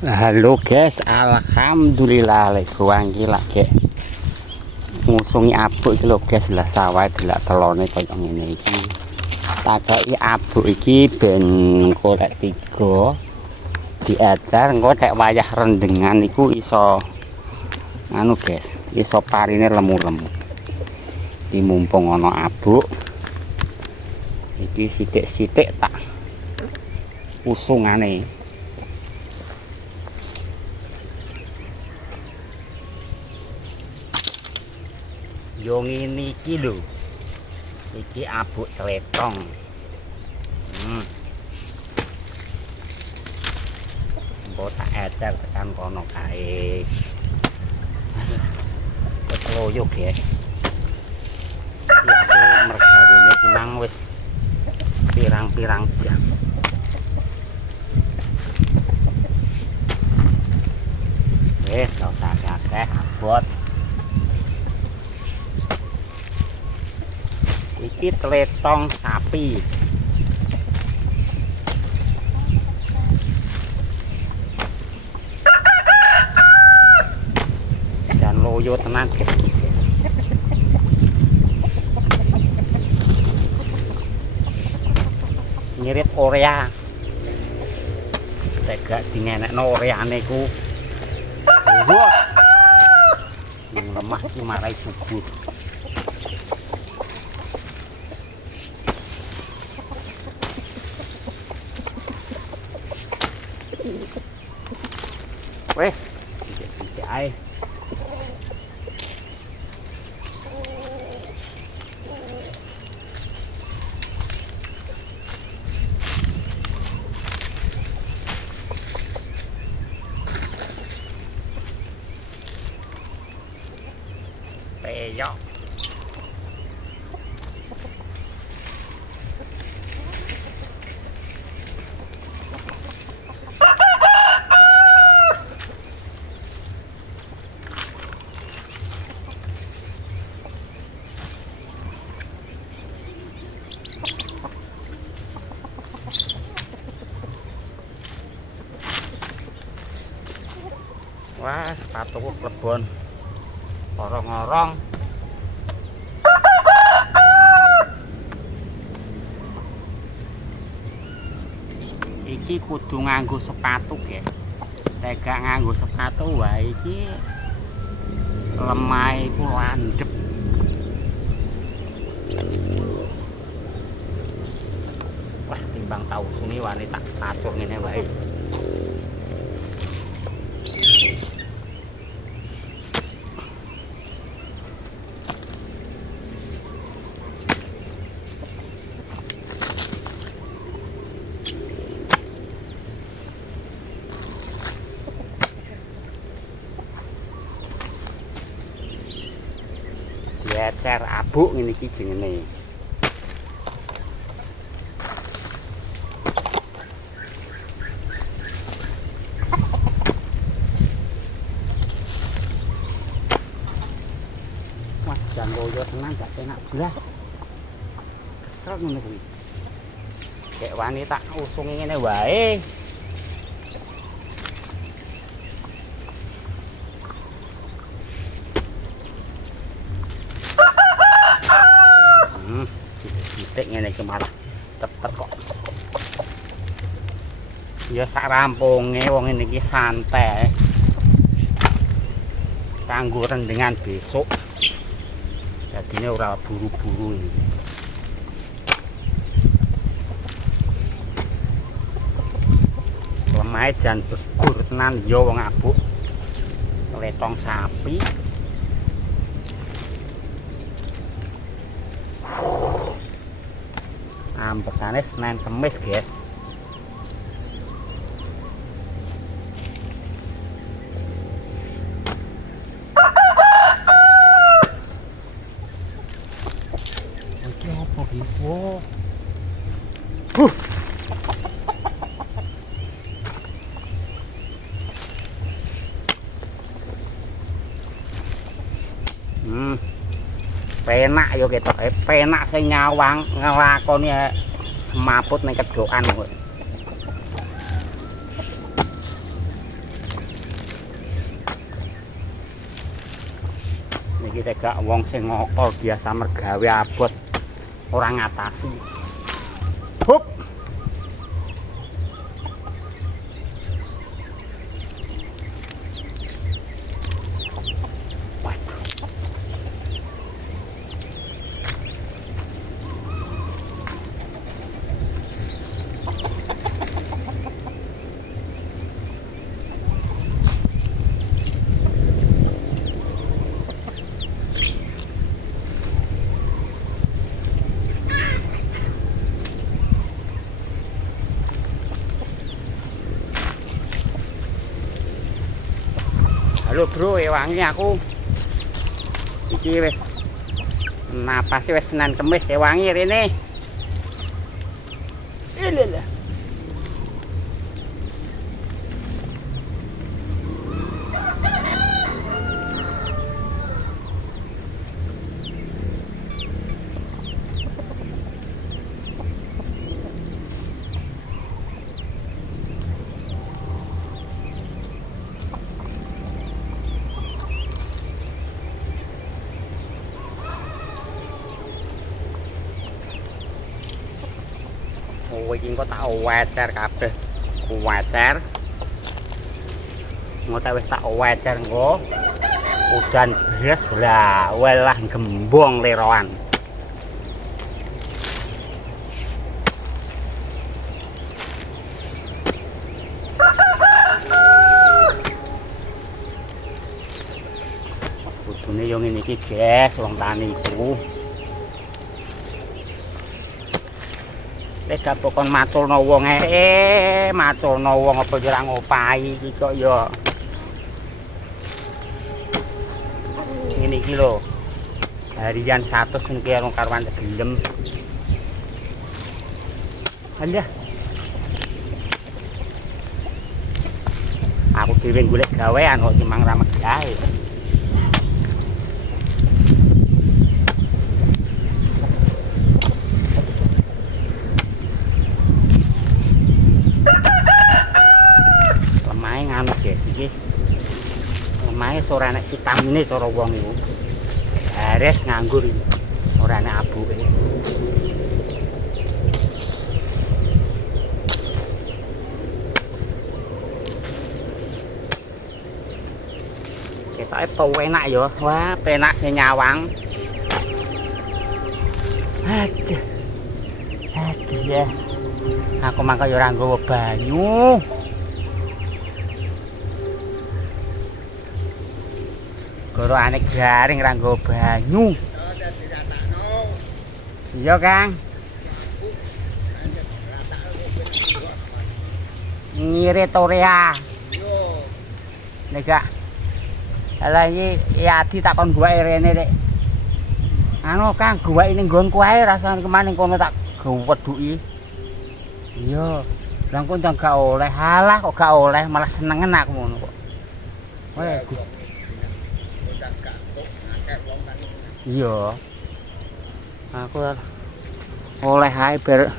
Halo guys, alhamdulillah lego wangi lagi ngusungi abuk iki lho guys, lah sawah delak telone koyo ngene iki. Takoki abuk iki ben engko rek 3 diajar engko tek wayah rendengan iku iso anu guys, iso parine lemu-lemu. Iki mumpung ana abuk iki sithik-sithik tak usungane. Yo ngene iki lho. Iki abuk tletong. Mbok tak ecer tekan kono kae. Wis loyo, guys. Iki aku mergawene iki mang wis pirang-pirang jam. Wis gak usah akeh abot. Iki tletong sapi. Dan loyo tenan guys. Ngirit Korea. Tegak dingenekno oreane ku. Wah. Yang lemah ki marai subur. Wes, tidak ae. Peyok. Wah, sepatuku klebon orong-orong. Iki kudu nganggo sepatu, guys. Tegak nganggo sepatu wae iki lemah iku landhep. Wah, timbang tau suni wani tak pacuk ngene wae. Ecer abuk ngene iki jenenge. Wah, jan loyo tenan gak enak blas. Kesel ngono kuwi. Kayak wani tak usungi ngene wae. Titik ngene iki malah cepet kok. Ya sak rampunge wong ngene iki santai. Kanggo rendengan besok. Jadine ora buru-buru iki. Lemahe jan begur tenan ya wong abuk. Letong sapi. Ambekane Senin Kemis, guys. Iki opo iki? Wo. Penak yo ketok, penak sing nyawang ngelakoni semaput ning kedokan kok. kita gak wong sing ngokol biasa mergawe abot orang ngatasi. Hup. Halo bro, wangi aku. Iki wis napas wis Senin Kemis wangi rene. Lha. Oh, iki kok tak wecer kabeh. Wecer. Ngono wis tak wecer engko. Udan beres lah, welah gembong leroan. Kudune yo ngene iki, guys, wong tani iku. Nek pokon maculno wong maculno wong apa ora ngopahi iki kok ya. Ngene iki lho. Harian 100 niki karo karwan gelem. Alah. Aku dhewe golek gawean kok timang ra megahe. Lemahe ora enek vitamine cara wong iku. Beres nganggur iki. Ora enek abuke. Ketoke penak ya. Wah, penak sing nyawang. Aduh. Aduh ya. Aku mangko ya ora nggawa banyu. Goro aneh garing ra nggawa banyu. Iya, Kang. Ngire Torea. Yo. Nek gak ala iki Adi tak kon guwake rene, Dik. Anu, Kang, guwake ning nggonku ae rasane kemaning kono tak weduki. Iya. Lah kok ndang gak oleh. Halah kok gak oleh, malah senengen aku ngono kok. Weh, iya. Aku oleh ae ber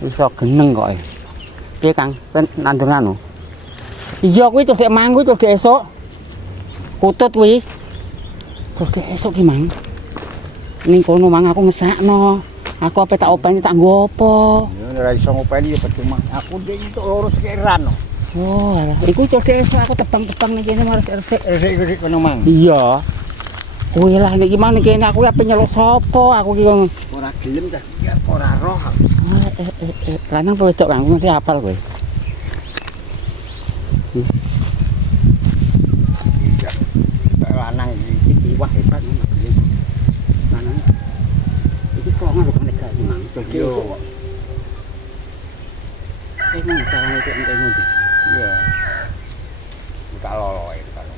iso geneng kok. Piye Kang? Ben nandur anu. Iya kuwi cedek mang kuwi cedek esuk. Kutut kuwi. Cedek esuk ki mang. Ning kono mang aku ngesakno. Aku ape tak openi tak nggo apa? Ya ora iso ngopeni ya percuma. Aku ndek entuk loro sekiran. Oh, alah. Iku cedek esuk aku tebang-tebang ning kene maris resik. Resik kono mang. Iya. Kuwi lah niki mang ning kene aku ape nyeluk sapa? Aku ki ora gelem ta. Ya ora roh. Lanang apa wedok Kang? Ngerti apal kowe? Iya. Lanang iki wah hebat ngono. Lanang. Iki kok ngono kok nek gak mang. Yo. Emang carane kok entek ngono. Iya. Tak lolo iki kalau.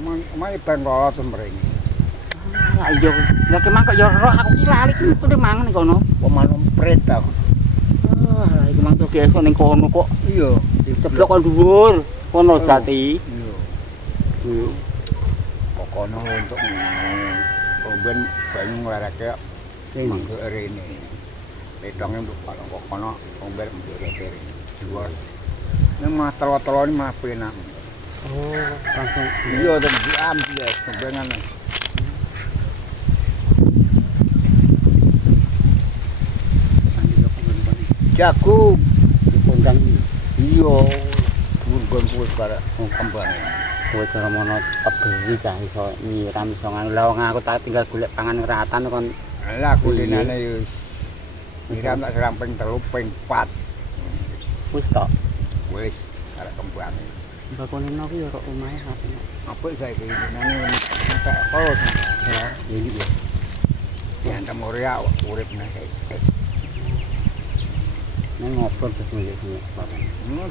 Mamang ben lolo temreng. Lah iya. Lah kemang kok yo roh aku ki lali ki mangan ning kono. Pemanom pret aku. Lah iki mang tuh esuk ning kono kok. Iya, diceblok kon dhuwur. Kono jati. Iya. Pokono untuk ben banyu nglarake manggo rene. Letonge mbok kok kono omber mbok rene. Jual. Nek mah telo-telone mah penak. Oh, langsung. Iya tadi diambil ya sembengan. Jagung Dipundang iya bumbon kuwi para kembang. kowe cara mono pebeli cah iso nyiram iso nganu. Lah wong aku tak tinggal golek pangan ngratan kon Lah kulinane yo Miram tak serang ping 3 ping 4 wis tok. wis arek kembang. Bakoneno ku ya kok omahe apik. Apa saiki jenenge tak kos Ya, ini ya. diantem ora urip nang saiki. Nang ngobrol terus nggih Bapak.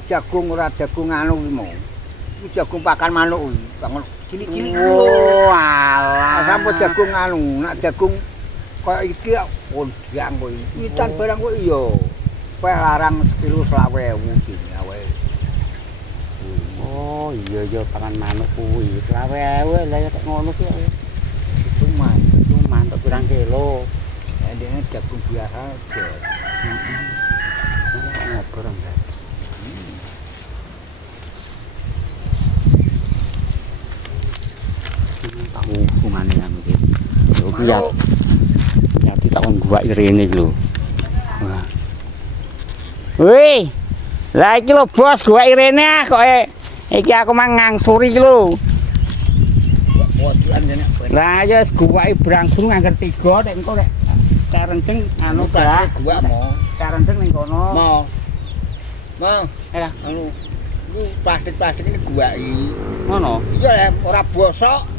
Jagung ora jagung anu ki mau. Iki jagung pakan manuk kuwi, bangun cilik-cilik. Oh, alah. Sampo jagung anu, nak jagung kaya iki kondang kuwi. Witan barang kuwi iya. Kowe larang sekilo 20.000 dene awake. Oh, iya pakan manuk kuwi. 20.000 lah ya tek ngono ki. Cuman Tok pirang kilo. ndekne jagung biasa. Ngobrol enggak. Tahu fungane anu iki. Yo ki ya. Ya ditakon gua irene iki lho. Wah. Woi. Lah iki lho bos gua irene kok iki aku mang ngangsuri iki lho. Waduan jane. Lah ya gua branggung angger 3 nek engko nek sarendeng anu gak. Gua mau. Sarendeng ning kono. Mau. Mau. Eh, Anu iki plastik-plastik ini gua iki. ngono. Iya ora bosok.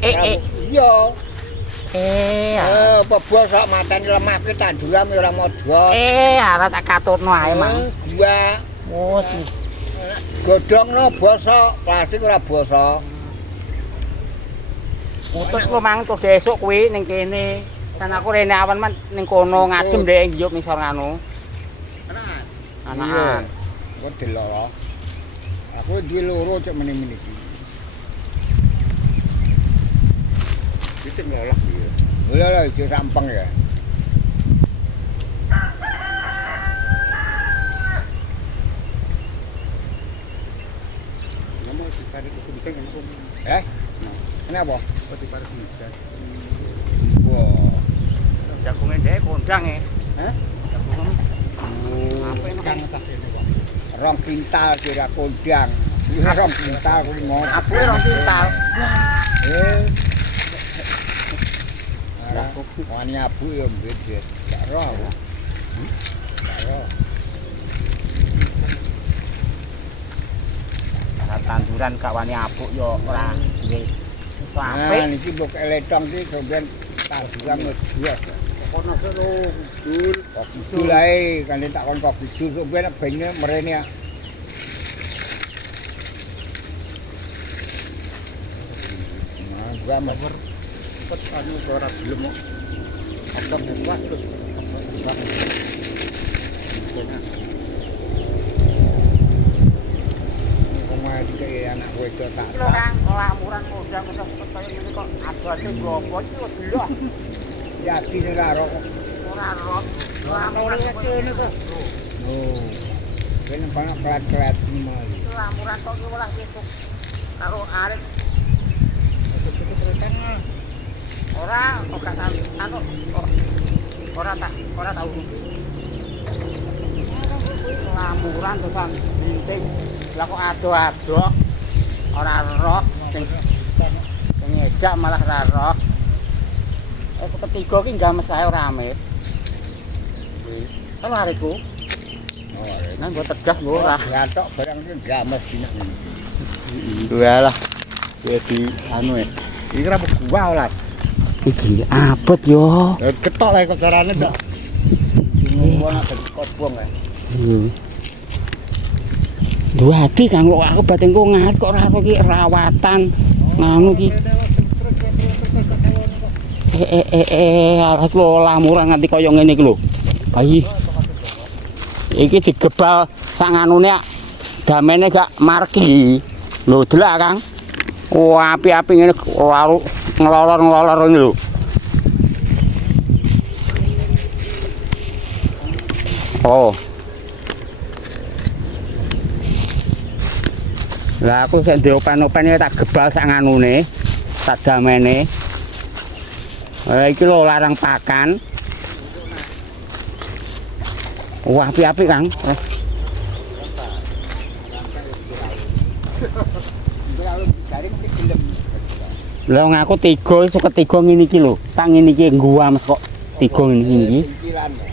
Iya. Apa bosok mateni lemah ki tanduran ora modot. Arep tak katurno ae mang. Gua Oh, godhongno bosok, plastik ora bosok. putus ku mang tuh besok kuwi ning kene. Kan aku rene awan man ning kono ngadem ndek njupuk misor nganu. Anakan. Kok delok. Aku duwe loro cek meneh-meneh iki. Bisa ngelak dia. Lah iki sampeng ya. Namo ditarik ke sebijang langsung. Kenapa? Oh ditarik ke sebijang. Wah. Jagunge ndek kondang e. Hah? Jagung. Apa Ini kan atas ini Pak. rong kintal kira kondang. Rong kintal kuwi mau. Apuke 2 kintal. Aku wani abu ya beda. Gak roh aku. Gak roh. Tanduran gak wani apuk yo ora duwe iso Nah, apik. niki mbok eletong iki sampeyan tanduran ngejuas. Kono selo kidul. Kok kidul ae, kan tak kon kok kidul sampeyan bene merene ya. Nah, gua mas. Cepet anu ora gelem kok. Abang hebat terus. Omah iki anak wedok tak. Lho Kang, lamuran kondang cepet kaya ngene kok adate gopo iki kok delok. Yati ning karo. Ora roh. Lamuran kene kok. Oh. Ben banyak kelat-kelat ini mau. Lamuran kok iki olah kesuk karo arek. Ora kok gak anu ora tau. Lamuran tekan binting. Lah kok ado-ado ora roh sing ngejak malah ora roh. Seketiga ki games ae ora amit. Kalau hariku, Oh, nang buat tegas lho ora. gatok barang iki games dinak ngene. Walah. Jadi anu e. Iki ra gua olah. Iki abot yo. Ketok lah kok carane ndak. Cuma ana kobong ya. Dua hati kang kok aku batinku ngat kok ora iki rawatan nganu ki. Arek lho lamuran nganti kaya ngene iki lho. Bayi. Iki digebal sak nganune damene gak marki. Lho delok Kang. Wah, api-api ngene waru ngelolor-ngelolor ngene lho. Oh. Lah aku sik diopen-open ya tak gebal sak nganune. Tak damene. Iki lho larang pakan. Wah, apik-apik, Kang. Lah ngaku 3 iso ketiga ngene iki lho. Tak ngene iki gua mes kok 3 ngene iki.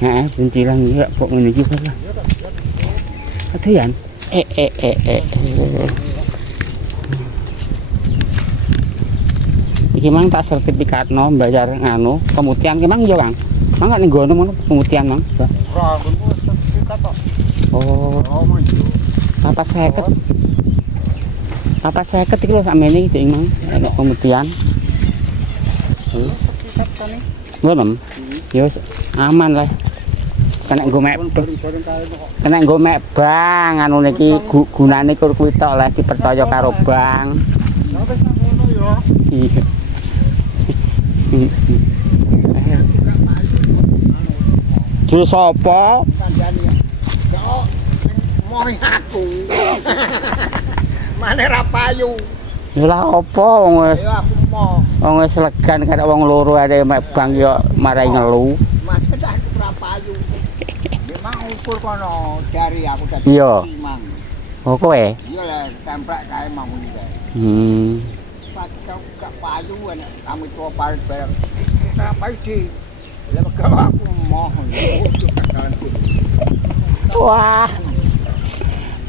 Heeh, bencilan iki kok ngene iki lah. Aduyan. Iki mang tak sertifikatno bayar nganu pemutihan ki mang yo Kang. Mang gak ning ngono ngono pemutihan mang. Ora ngono sertifikat tok. Oh, Oh, yo. 450. 450 iki lho sakmene iki mang enak pemutihan. Sertifikat kan iki. Ngono. Yo aman lah. Kena nggo mek. Kena nggo mek bang anu niki gunane kur kuwi tok lah dipercaya karo bang. Lah wis nang ngono yo. Iya. Jul sapa? Kandhane. Yo moh aku. Mane ra payu. Lah apa wong wis Yo aku moh. wong wis legan karo wong loro arek mek bang yo marai ngelu. Mane tak aku ra payu. Memang ukur kono dari aku dadi Iya. mang. Oh kowe? Iya lah templek kae mau ngene kae. Pacau gak payu enak kami tua parit bareng. Kita payu di. Lah kalau aku moh. Wah.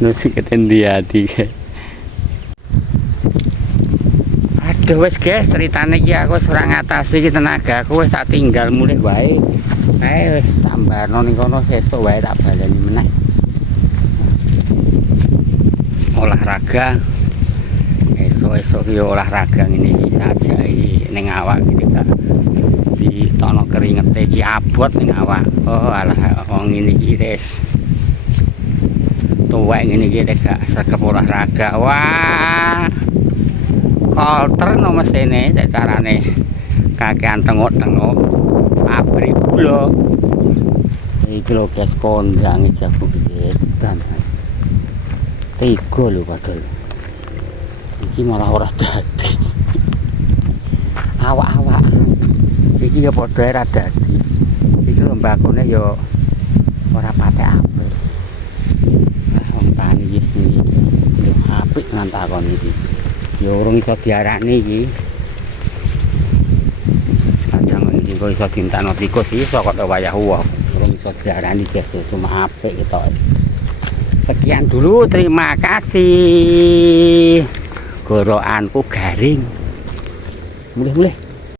Nasi ketendi hati. Aduh wis guys, ceritane iki aku wis ora ngatasi iki tenaga aku wis tak tinggal mulih wae. Ae wis tambarno ning kono sesuk wae tak baleni meneh. Olahraga. Esuk-esuk yo olahraga ngene iki saja iki ning awak iki gak ditokno keringete iki abot ning awak. Oh alah wong ngene iki wis tuwek ngene iki gak sregep olahraga. Wah. Kolter no mesine cek carane kakean tengok-tengok pabrik gula. Iki lho guys kondang jago edan. 3 lho padahal. Iki malah ora dadi. Awak-awakan. Iki ya padha ora dadi. Iki lembakone ya ora patek apik. Nah, wong tani wis iki apik nang takon iki. Ya urung iso diarakne iki. Kadang iki kok iso dintakno tikus iso kok wayah uwah. Urung iso diarani guys, cuma apik ketok. Sekian dulu, terima kasih. Gorokanku garing. Mulih-mulih.